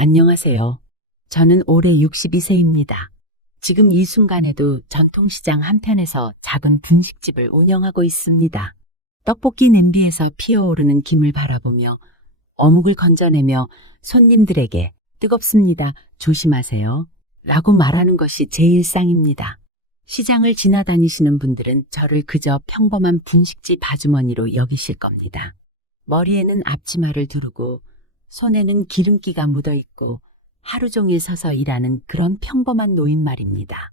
안녕하세요. 저는 올해 62세입니다. 지금 이 순간에도 전통시장 한편에서 작은 분식집을 운영하고 있습니다. 떡볶이 냄비에서 피어오르는 김을 바라보며 어묵을 건져내며 손님들에게 뜨겁습니다. 조심하세요. 라고 말하는 것이 제 일상입니다. 시장을 지나다니시는 분들은 저를 그저 평범한 분식집 아주머니로 여기실 겁니다. 머리에는 앞치마를 두르고 손에는 기름기가 묻어있고 하루 종일 서서 일하는 그런 평범한 노인 말입니다.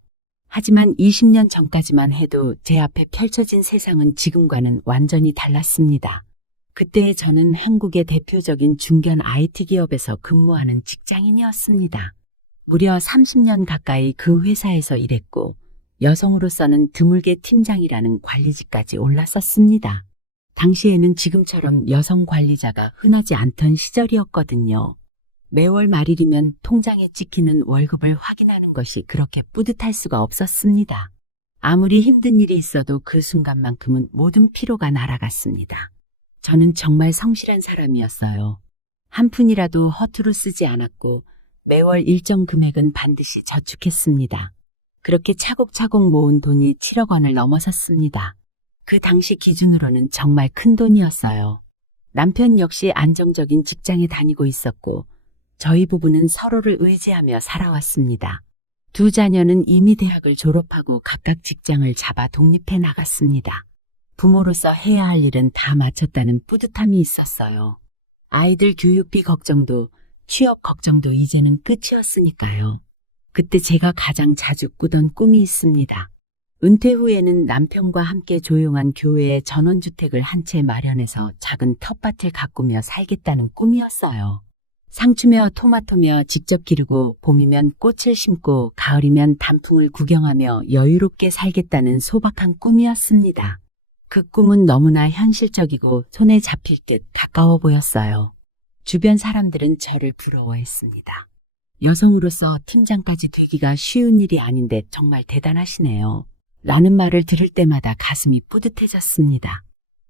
하지만 20년 전까지만 해도 제 앞에 펼쳐진 세상은 지금과는 완전히 달랐습니다. 그때 저는 한국의 대표적인 중견 IT 기업에서 근무하는 직장인이었습니다. 무려 30년 가까이 그 회사에서 일했고 여성으로서는 드물게 팀장이라는 관리직까지 올랐었습니다. 당시에는 지금처럼 여성 관리자가 흔하지 않던 시절이었거든요. 매월 말일이면 통장에 찍히는 월급을 확인하는 것이 그렇게 뿌듯할 수가 없었습니다. 아무리 힘든 일이 있어도 그 순간만큼은 모든 피로가 날아갔습니다. 저는 정말 성실한 사람이었어요. 한 푼이라도 허투루 쓰지 않았고 매월 일정 금액은 반드시 저축했습니다. 그렇게 차곡차곡 모은 돈이 7억 원을 넘어섰습니다. 그 당시 기준으로는 정말 큰 돈이었어요. 남편 역시 안정적인 직장에 다니고 있었고 저희 부부는 서로를 의지하며 살아왔습니다. 두 자녀는 이미 대학을 졸업하고 각각 직장을 잡아 독립해 나갔습니다. 부모로서 해야 할 일은 다 마쳤다는 뿌듯함이 있었어요. 아이들 교육비 걱정도 취업 걱정도 이제는 끝이었으니까요. 그때 제가 가장 자주 꾸던 꿈이 있습니다. 은퇴 후에는 남편과 함께 조용한 교외에 전원주택을 한 채 마련해서 작은 텃밭을 가꾸며 살겠다는 꿈이었어요. 상추며 토마토며 직접 기르고 봄이면 꽃을 심고 가을이면 단풍을 구경하며 여유롭게 살겠다는 소박한 꿈이었습니다. 그 꿈은 너무나 현실적이고 손에 잡힐 듯 가까워 보였어요. 주변 사람들은 저를 부러워했습니다. 여성으로서 팀장까지 되기가 쉬운 일이 아닌데 정말 대단하시네요. 라는 말을 들을 때마다 가슴이 뿌듯해졌습니다.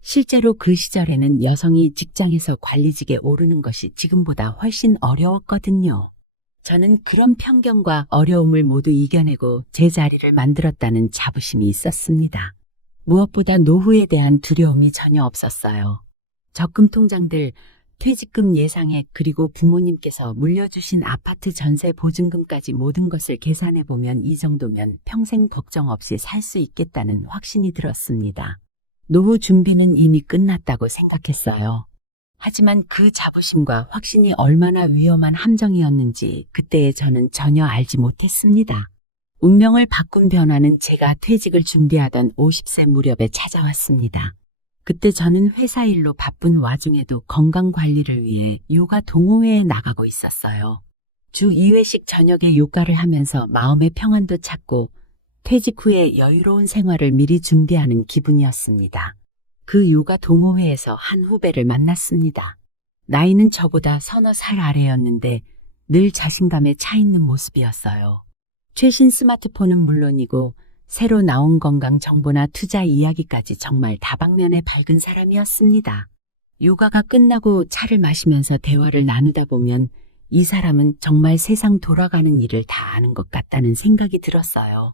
실제로 그 시절에는 여성이 직장에서 관리직에 오르는 것이 지금보다 훨씬 어려웠거든요. 저는 그런 편견과 어려움을 모두 이겨내고 제 자리를 만들었다는 자부심이 있었습니다. 무엇보다 노후에 대한 두려움이 전혀 없었어요. 적금 통장들, 퇴직금 예상액 그리고 부모님께서 물려주신 아파트 전세 보증금까지 모든 것을 계산해보면 이 정도면 평생 걱정 없이 살 수 있겠다는 확신이 들었습니다. 노후 준비는 이미 끝났다고 생각했어요. 하지만 그 자부심과 확신이 얼마나 위험한 함정이었는지 그때의 저는 전혀 알지 못했습니다. 운명을 바꾼 변화는 제가 퇴직을 준비하던 50세 무렵에 찾아왔습니다. 그때 저는 회사 일로 바쁜 와중에도 건강관리를 위해 요가 동호회에 나가고 있었어요. 주 2회씩 저녁에 요가를 하면서 마음의 평안도 찾고 퇴직 후에 여유로운 생활을 미리 준비하는 기분이었습니다. 그 요가 동호회에서 한 후배를 만났습니다. 나이는 저보다 서너 살 아래였는데 늘 자신감에 차 있는 모습이었어요. 최신 스마트폰은 물론이고 새로 나온 건강 정보나 투자 이야기까지 정말 다방면에 밝은 사람이었습니다. 요가가 끝나고 차를 마시면서 대화를 나누다 보면 이 사람은 정말 세상 돌아가는 일을 다 아는 것 같다는 생각이 들었어요.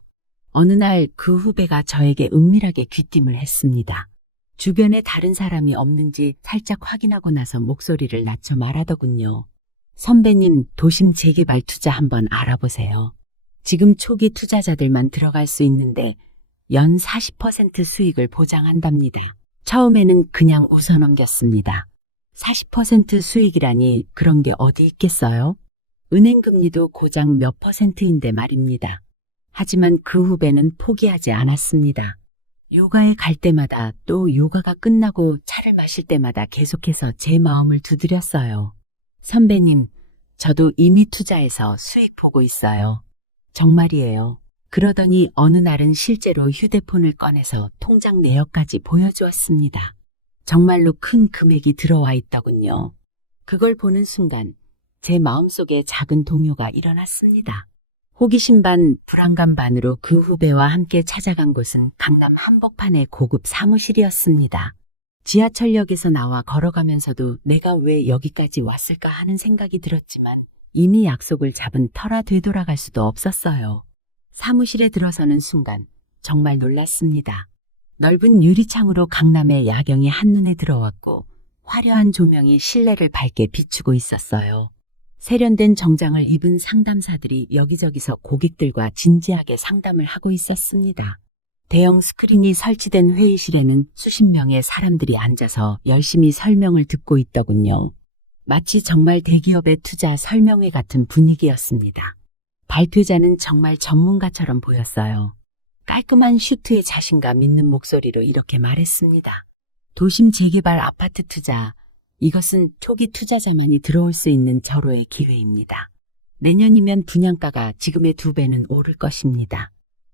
어느 날 그 후배가 저에게 은밀하게 귀띔을 했습니다. 주변에 다른 사람이 없는지 살짝 확인하고 나서 목소리를 낮춰 말하더군요. 선배님, 도심 재개발 투자 한번 알아보세요. 지금 초기 투자자들만 들어갈 수 있는데 연 40% 수익을 보장한답니다. 처음에는 그냥 웃어넘겼습니다. 40% 수익이라니 그런 게 어디 있겠어요? 은행 금리도 고작 몇 %인데 말입니다. 하지만 그 후배는 포기하지 않았습니다. 요가에 갈 때마다 또 요가가 끝나고 차를 마실 때마다 계속해서 제 마음을 두드렸어요. 선배님, 저도 이미 투자해서 수익 보고 있어요. 정말이에요. 그러더니 어느 날은 실제로 휴대폰을 꺼내서 통장 내역까지 보여주었습니다. 정말로 큰 금액이 들어와 있더군요. 그걸 보는 순간 제 마음속에 작은 동요가 일어났습니다. 호기심 반 불안감 반으로 그 후배와 함께 찾아간 곳은 강남 한복판의 고급 사무실이었습니다. 지하철역에서 나와 걸어가면서도 내가 왜 여기까지 왔을까 하는 생각이 들었지만 이미 약속을 잡은 터라 되돌아갈 수도 없었어요. 사무실에 들어서는 순간 정말 놀랐습니다. 넓은 유리창으로 강남의 야경이 한눈에 들어왔고 화려한 조명이 실내를 밝게 비추고 있었어요. 세련된 정장을 입은 상담사들이 여기저기서 고객들과 진지하게 상담을 하고 있었습니다. 대형 스크린이 설치된 회의실에는 수십 명의 사람들이 앉아서 열심히 설명을 듣고 있더군요. 마치 정말 대기업의 투자 설명회 같은 분위기였습니다. 발표자는 정말 전문가처럼 보였어요. 깔끔한 슈트에 자신감 있는 목소리로 이렇게 말했습니다. 도심 재개발 아파트 투자, 이것은 초기 투자자만이 들어올 수 있는 절호의 기회입니다. 내년이면 분양가가 지금의 2배는 오를 것입니다.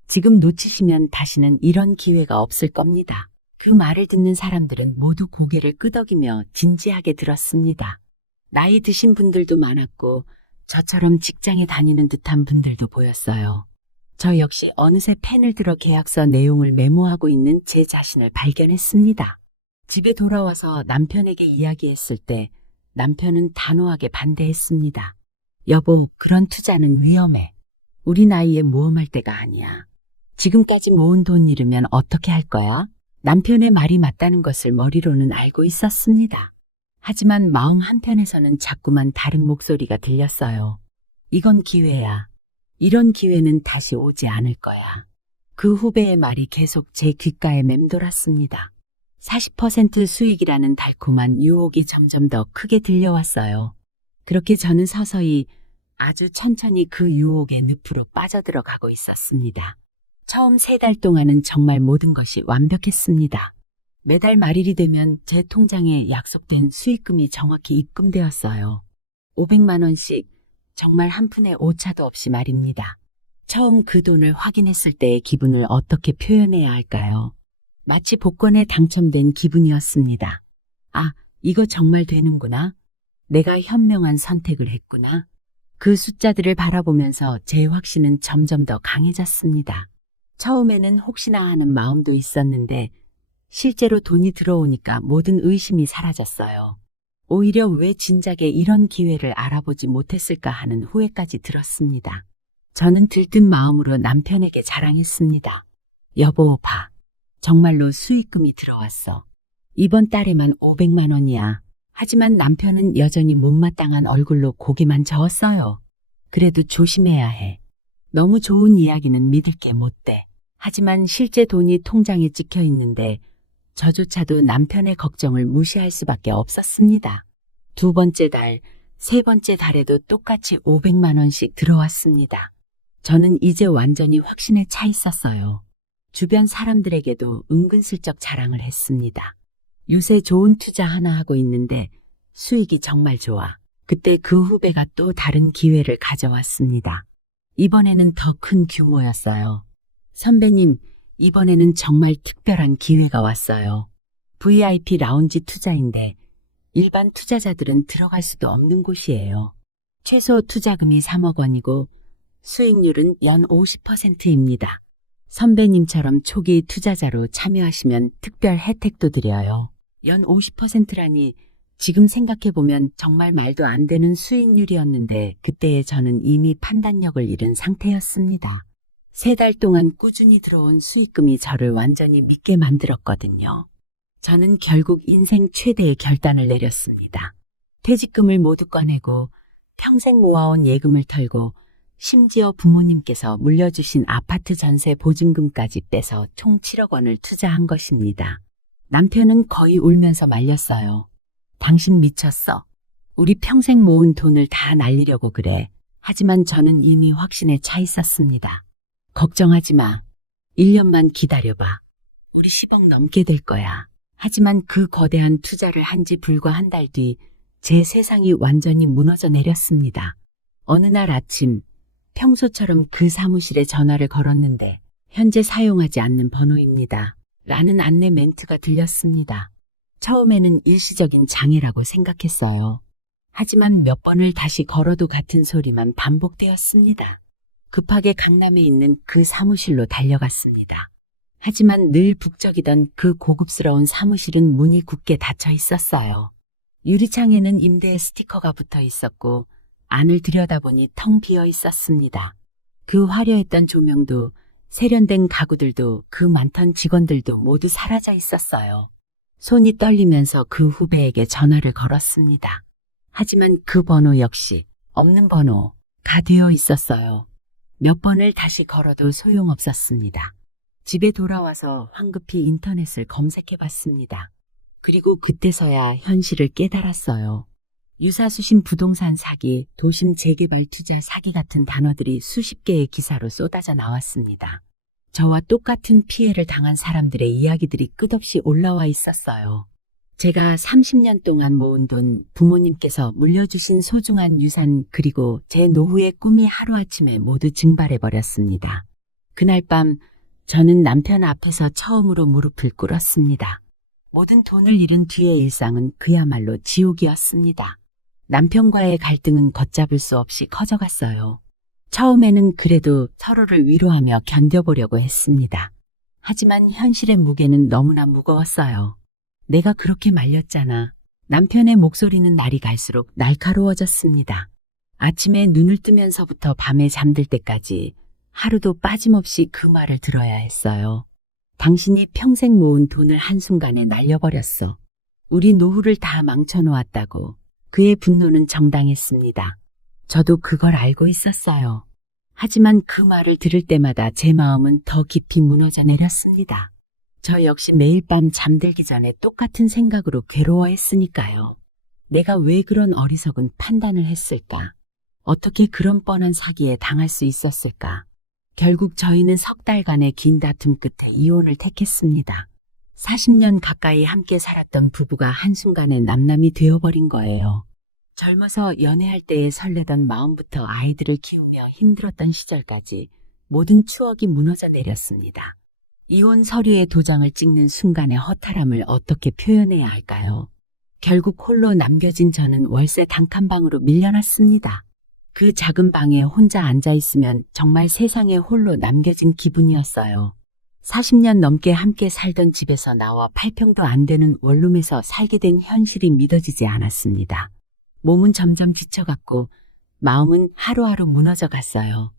지금 놓치시면 다시는 이런 기회가 없을 겁니다. 그 말을 듣는 사람들은 모두 고개를 끄덕이며 진지하게 들었습니다. 나이 드신 분들도 많았고 저처럼 직장에 다니는 듯한 분들도 보였어요. 저 역시 어느새 펜을 들어 계약서 내용을 메모하고 있는 제 자신을 발견했습니다. 집에 돌아와서 남편에게 이야기했을 때 남편은 단호하게 반대했습니다. 여보, 그런 투자는 위험해. 우리 나이에 모험할 때가 아니야. 지금까지 모은 돈 잃으면 어떻게 할 거야? 남편의 말이 맞다는 것을 머리로는 알고 있었습니다. 하지만 마음 한편에서는 자꾸만 다른 목소리가 들렸어요. 이건 기회야. 이런 기회는 다시 오지 않을 거야. 그 후배의 말이 계속 제 귓가에 맴돌았습니다. 40% 수익이라는 달콤한 유혹이 점점 더 크게 들려왔어요. 그렇게 저는 서서히 아주 천천히 그 유혹의 늪으로 빠져들어가고 있었습니다. 처음 3달 동안은 정말 모든 것이 완벽했습니다. 매달 말일이 되면 제 통장에 약속된 수익금이 정확히 입금되었어요. 500만 원씩, 정말 한 푼의 오차도 없이 말입니다. 처음 그 돈을 확인했을 때의 기분을 어떻게 표현해야 할까요? 마치 복권에 당첨된 기분이었습니다. 아, 이거 정말 되는구나. 내가 현명한 선택을 했구나. 그 숫자들을 바라보면서 제 확신은 점점 더 강해졌습니다. 처음에는 혹시나 하는 마음도 있었는데 실제로 돈이 들어오니까 모든 의심이 사라졌어요. 오히려 왜 진작에 이런 기회를 알아보지 못했을까 하는 후회까지 들었습니다. 저는 들뜬 마음으로 남편에게 자랑했습니다. 여보, 봐. 정말로 수익금이 들어왔어. 이번 달에만 500만 원이야. 하지만 남편은 여전히 못마땅한 얼굴로 고개만 저었어요. 그래도 조심해야 해. 너무 좋은 이야기는 믿을 게 못 돼. 하지만 실제 돈이 통장에 찍혀 있는데 저조차도 남편의 걱정을 무시할 수밖에 없었습니다. 2번째 달, 3번째 달에도 똑같이 500만 원씩 들어왔습니다. 저는 이제 완전히 확신에 차 있었어요. 주변 사람들에게도 은근슬쩍 자랑을 했습니다. 요새 좋은 투자 하나 하고 있는데 수익이 정말 좋아. 그때 그 후배가 또 다른 기회를 가져왔습니다. 이번에는 더 큰 규모였어요. 선배님, 이번에는 정말 특별한 기회가 왔어요. VIP 라운지 투자인데 일반 투자자들은 들어갈 수도 없는 곳이에요. 최소 투자금이 3억 원이고 수익률은 연 50%입니다. 선배님처럼 초기 투자자로 참여하시면 특별 혜택도 드려요. 연 50%라니 지금 생각해보면 정말 말도 안 되는 수익률이었는데 그때의 저는 이미 판단력을 잃은 상태였습니다. 3달 동안 꾸준히 들어온 수익금이 저를 완전히 믿게 만들었거든요. 저는 결국 인생 최대의 결단을 내렸습니다. 퇴직금을 모두 꺼내고 평생 모아온 예금을 털고 심지어 부모님께서 물려주신 아파트 전세 보증금까지 빼서 총 7억 원을 투자한 것입니다. 남편은 거의 울면서 말렸어요. 당신 미쳤어. 우리 평생 모은 돈을 다 날리려고 그래. 하지만 저는 이미 확신에 차 있었습니다. 걱정하지 마. 1년만 기다려봐. 우리 10억 넘게 될 거야. 하지만 그 거대한 투자를 한 지 불과 한 달 뒤 제 세상이 완전히 무너져 내렸습니다. 어느 날 아침 평소처럼 그 사무실에 전화를 걸었는데 현재 사용하지 않는 번호입니다. 라는 안내 멘트가 들렸습니다. 처음에는 일시적인 장애라고 생각했어요. 하지만 몇 번을 다시 걸어도 같은 소리만 반복되었습니다. 급하게 강남에 있는 그 사무실로 달려갔습니다. 하지만 늘 북적이던 그 고급스러운 사무실은 문이 굳게 닫혀 있었어요. 유리창에는 임대 스티커가 붙어 있었고 안을 들여다보니 텅 비어 있었습니다. 그 화려했던 조명도 세련된 가구들도 그 많던 직원들도 모두 사라져 있었어요. 손이 떨리면서 그 후배에게 전화를 걸었습니다. 하지만 그 번호 역시 없는 번호가 되어 있었어요. 몇 번을 다시 걸어도 소용없었습니다. 집에 돌아와서 황급히 인터넷을 검색해 봤습니다. 그리고 그때서야 현실을 깨달았어요. 유사수신 부동산 사기, 도심 재개발 투자 사기 같은 단어들이 수십 개의 기사로 쏟아져 나왔습니다. 저와 똑같은 피해를 당한 사람들의 이야기들이 끝없이 올라와 있었어요. 제가 30년 동안 모은 돈, 부모님께서 물려주신 소중한 유산, 그리고 제 노후의 꿈이 하루아침에 모두 증발해버렸습니다. 그날 밤 저는 남편 앞에서 처음으로 무릎을 꿇었습니다. 모든 돈을 잃은 뒤의 일상은 그야말로 지옥이었습니다. 남편과의 갈등은 걷잡을 수 없이 커져갔어요. 처음에는 그래도 서로를 위로하며 견뎌보려고 했습니다. 하지만 현실의 무게는 너무나 무거웠어요. 내가 그렇게 말렸잖아. 남편의 목소리는 날이 갈수록 날카로워졌습니다. 아침에 눈을 뜨면서부터 밤에 잠들 때까지 하루도 빠짐없이 그 말을 들어야 했어요. 당신이 평생 모은 돈을 한순간에 날려버렸어. 우리 노후를 다 망쳐놓았다고. 그의 분노는 정당했습니다. 저도 그걸 알고 있었어요. 하지만 그 말을 들을 때마다 제 마음은 더 깊이 무너져 내렸습니다. 저 역시 매일 밤 잠들기 전에 똑같은 생각으로 괴로워했으니까요. 내가 왜 그런 어리석은 판단을 했을까? 어떻게 그런 뻔한 사기에 당할 수 있었을까? 결국 저희는 석 달간의 긴 다툼 끝에 이혼을 택했습니다. 40년 가까이 함께 살았던 부부가 한순간에 남남이 되어버린 거예요. 젊어서 연애할 때에 설레던 마음부터 아이들을 키우며 힘들었던 시절까지 모든 추억이 무너져 내렸습니다. 이혼 서류에 도장을 찍는 순간의 허탈함을 어떻게 표현해야 할까요? 결국 홀로 남겨진 저는 월세 단칸방으로 밀려났습니다. 그 작은 방에 혼자 앉아있으면 정말 세상에 홀로 남겨진 기분이었어요. 40년 넘게 함께 살던 집에서 나와 8평도 안 되는 원룸에서 살게 된 현실이 믿어지지 않았습니다. 몸은 점점 지쳐갔고 마음은 하루하루 무너져 갔어요.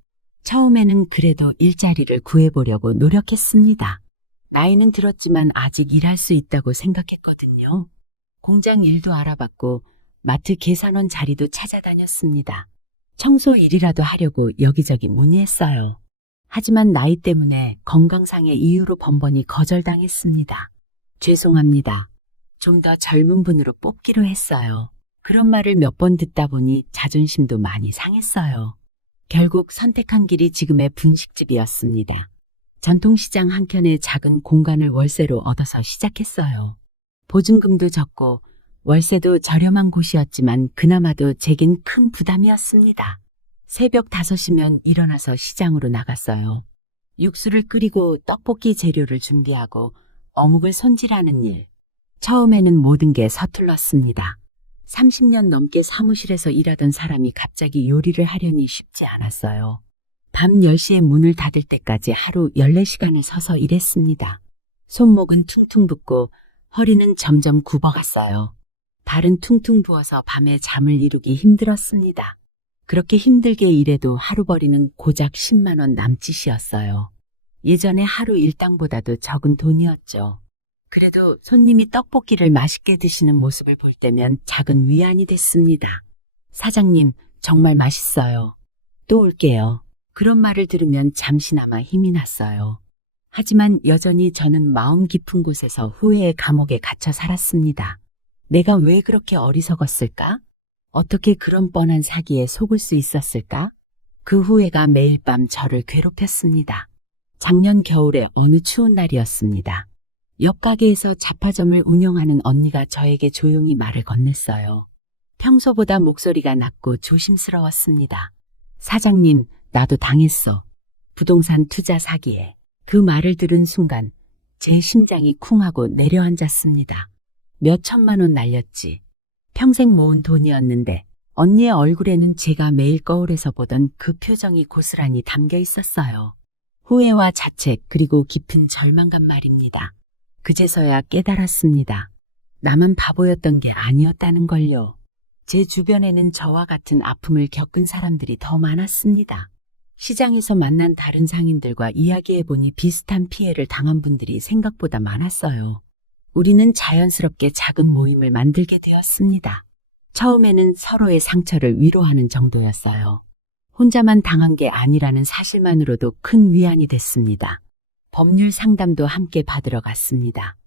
처음에는 그래도 일자리를 구해보려고 노력했습니다. 나이는 들었지만 아직 일할 수 있다고 생각했거든요. 공장 일도 알아봤고 마트 계산원 자리도 찾아다녔습니다. 청소 일이라도 하려고 여기저기 문의했어요. 하지만 나이 때문에 건강상의 이유로 번번이 거절당했습니다. 죄송합니다. 좀 더 젊은 분으로 뽑기로 했어요. 그런 말을 몇 번 듣다 보니 자존심도 많이 상했어요. 결국 선택한 길이 지금의 분식집이었습니다. 전통시장 한켠에 작은 공간을 월세로 얻어서 시작했어요. 보증금도 적고 월세도 저렴한 곳이었지만 그나마도 제겐 큰 부담이었습니다. 새벽 5시면 일어나서 시장으로 나갔어요. 육수를 끓이고 떡볶이 재료를 준비하고 어묵을 손질하는 일. 처음에는 모든 게 서툴렀습니다. 30년 넘게 사무실에서 일하던 사람이 갑자기 요리를 하려니 쉽지 않았어요. 밤 10시에 문을 닫을 때까지 하루 14시간을 서서 일했습니다. 손목은 퉁퉁 붓고 허리는 점점 굽어갔어요. 발은 퉁퉁 부어서 밤에 잠을 이루기 힘들었습니다. 그렇게 힘들게 일해도 하루벌이는 고작 10만 원 남짓이었어요. 예전에 하루 일당보다도 적은 돈이었죠. 그래도 손님이 떡볶이를 맛있게 드시는 모습을 볼 때면 작은 위안이 됐습니다. 사장님, 정말 맛있어요. 또 올게요. 그런 말을 들으면 잠시나마 힘이 났어요. 하지만 여전히 저는 마음 깊은 곳에서 후회의 감옥에 갇혀 살았습니다. 내가 왜 그렇게 어리석었을까? 어떻게 그런 뻔한 사기에 속을 수 있었을까? 그 후회가 매일 밤 저를 괴롭혔습니다. 작년 겨울의 어느 추운 날이었습니다. 옆 가게에서 잡화점을 운영하는 언니가 저에게 조용히 말을 건넸어요. 평소보다 목소리가 낮고 조심스러웠습니다. 사장님, 나도 당했어. 부동산 투자 사기에. 그 말을 들은 순간 제 심장이 쿵하고 내려앉았습니다. 몇 천만 원 날렸지. 평생 모은 돈이었는데 언니의 얼굴에는 제가 매일 거울에서 보던 그 표정이 고스란히 담겨 있었어요. 후회와 자책 그리고 깊은 절망감 말입니다. 그제서야 깨달았습니다. 나만 바보였던 게 아니었다는 걸요. 제 주변에는 저와 같은 아픔을 겪은 사람들이 더 많았습니다. 시장에서 만난 다른 상인들과 이야기해보니 비슷한 피해를 당한 분들이 생각보다 많았어요. 우리는 자연스럽게 작은 모임을 만들게 되었습니다. 처음에는 서로의 상처를 위로하는 정도였어요. 혼자만 당한 게 아니라는 사실만으로도 큰 위안이 됐습니다. 법률 상담도 함께 받으러 갔습니다.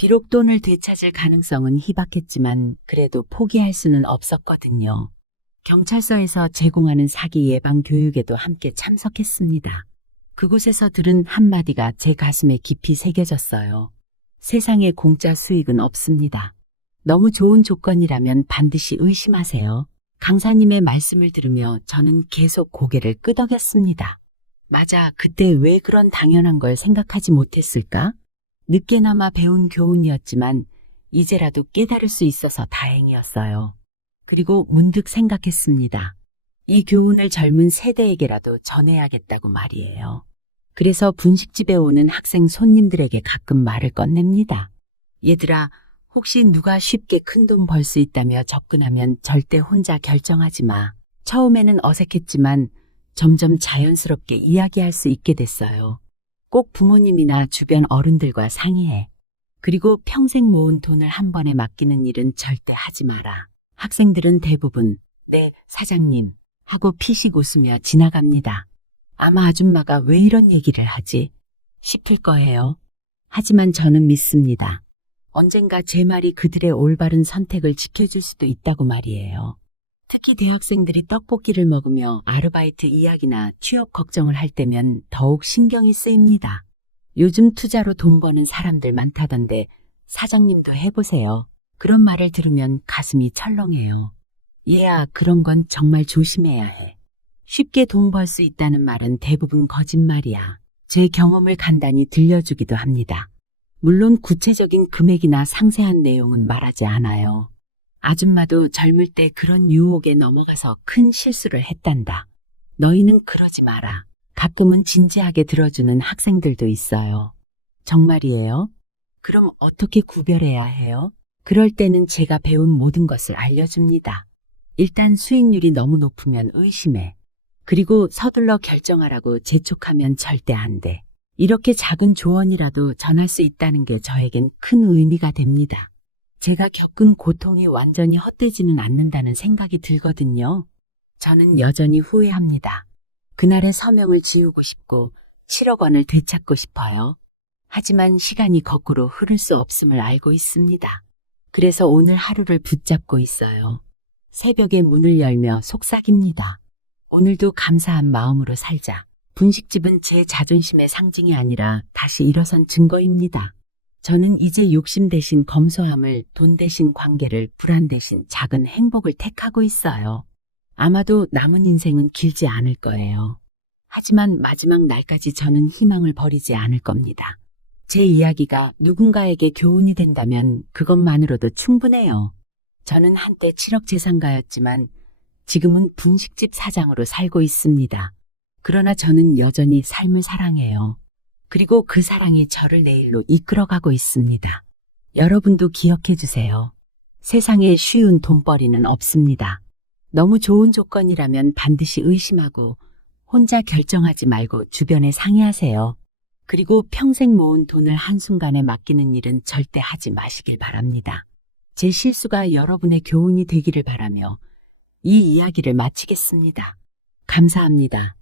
비록 돈을 되찾을 가능성은 희박했지만 그래도 포기할 수는 없었거든요. 경찰서에서 제공하는 사기 예방 교육에도 함께 참석했습니다. 그곳에서 들은 한마디가 제 가슴에 깊이 새겨졌어요. 세상에 공짜 수익은 없습니다. 너무 좋은 조건이라면 반드시 의심하세요. 강사님의 말씀을 들으며 저는 계속 고개를 끄덕였습니다. 맞아, 그때 왜 그런 당연한 걸 생각하지 못했을까? 늦게나마 배운 교훈이었지만 이제라도 깨달을 수 있어서 다행이었어요. 그리고 문득 생각했습니다. 이 교훈을 젊은 세대에게라도 전해야겠다고 말이에요. 그래서 분식집에 오는 학생 손님들에게 가끔 말을 꺼냅니다. 얘들아, 혹시 누가 쉽게 큰 돈 벌 수 있다며 접근하면 절대 혼자 결정하지 마. 처음에는 어색했지만 점점 자연스럽게 이야기할 수 있게 됐어요. 꼭 부모님이나 주변 어른들과 상의해. 그리고 평생 모은 돈을 한 번에 맡기는 일은 절대 하지 마라. 학생들은 대부분 네, 사장님 하고 피식 웃으며 지나갑니다. 아마 아줌마가 왜 이런 얘기를 하지 싶을 거예요. 하지만 저는 믿습니다. 언젠가 제 말이 그들의 올바른 선택을 지켜줄 수도 있다고 말이에요. 특히 대학생들이 떡볶이를 먹으며 아르바이트 이야기나 취업 걱정을 할 때면 더욱 신경이 쓰입니다. 요즘 투자로 돈 버는 사람들 많다던데 사장님도 해보세요. 그런 말을 들으면 가슴이 철렁해요. 얘야, 그런 건 정말 조심해야 해. 쉽게 돈 벌 수 있다는 말은 대부분 거짓말이야. 제 경험을 간단히 들려주기도 합니다. 물론 구체적인 금액이나 상세한 내용은 말하지 않아요. 아줌마도 젊을 때 그런 유혹에 넘어가서 큰 실수를 했단다. 너희는 그러지 마라. 가끔은 진지하게 들어주는 학생들도 있어요. 정말이에요? 그럼 어떻게 구별해야 해요? 그럴 때는 제가 배운 모든 것을 알려줍니다. 일단 수익률이 너무 높으면 의심해. 그리고 서둘러 결정하라고 재촉하면 절대 안 돼. 이렇게 작은 조언이라도 전할 수 있다는 게 저에겐 큰 의미가 됩니다. 제가 겪은 고통이 완전히 헛되지는 않는다는 생각이 들거든요. 저는 여전히 후회합니다. 그날의 서명을 지우고 싶고 7억 원을 되찾고 싶어요. 하지만 시간이 거꾸로 흐를 수 없음을 알고 있습니다. 그래서 오늘 하루를 붙잡고 있어요. 새벽에 문을 열며 속삭입니다. 오늘도 감사한 마음으로 살자. 분식집은 제 자존심의 상징이 아니라 다시 일어선 증거입니다. 저는 이제 욕심 대신 검소함을, 돈 대신 관계를, 불안 대신 작은 행복을 택하고 있어요. 아마도 남은 인생은 길지 않을 거예요. 하지만 마지막 날까지 저는 희망을 버리지 않을 겁니다. 제 이야기가 누군가에게 교훈이 된다면 그것만으로도 충분해요. 저는 한때 7억 재산가였지만 지금은 분식집 사장으로 살고 있습니다. 그러나 저는 여전히 삶을 사랑해요. 그리고 그 사랑이 저를 내일로 이끌어가고 있습니다. 여러분도 기억해 주세요. 세상에 쉬운 돈벌이는 없습니다. 너무 좋은 조건이라면 반드시 의심하고 혼자 결정하지 말고 주변에 상의하세요. 그리고 평생 모은 돈을 한순간에 맡기는 일은 절대 하지 마시길 바랍니다. 제 실수가 여러분의 교훈이 되기를 바라며 이 이야기를 마치겠습니다. 감사합니다.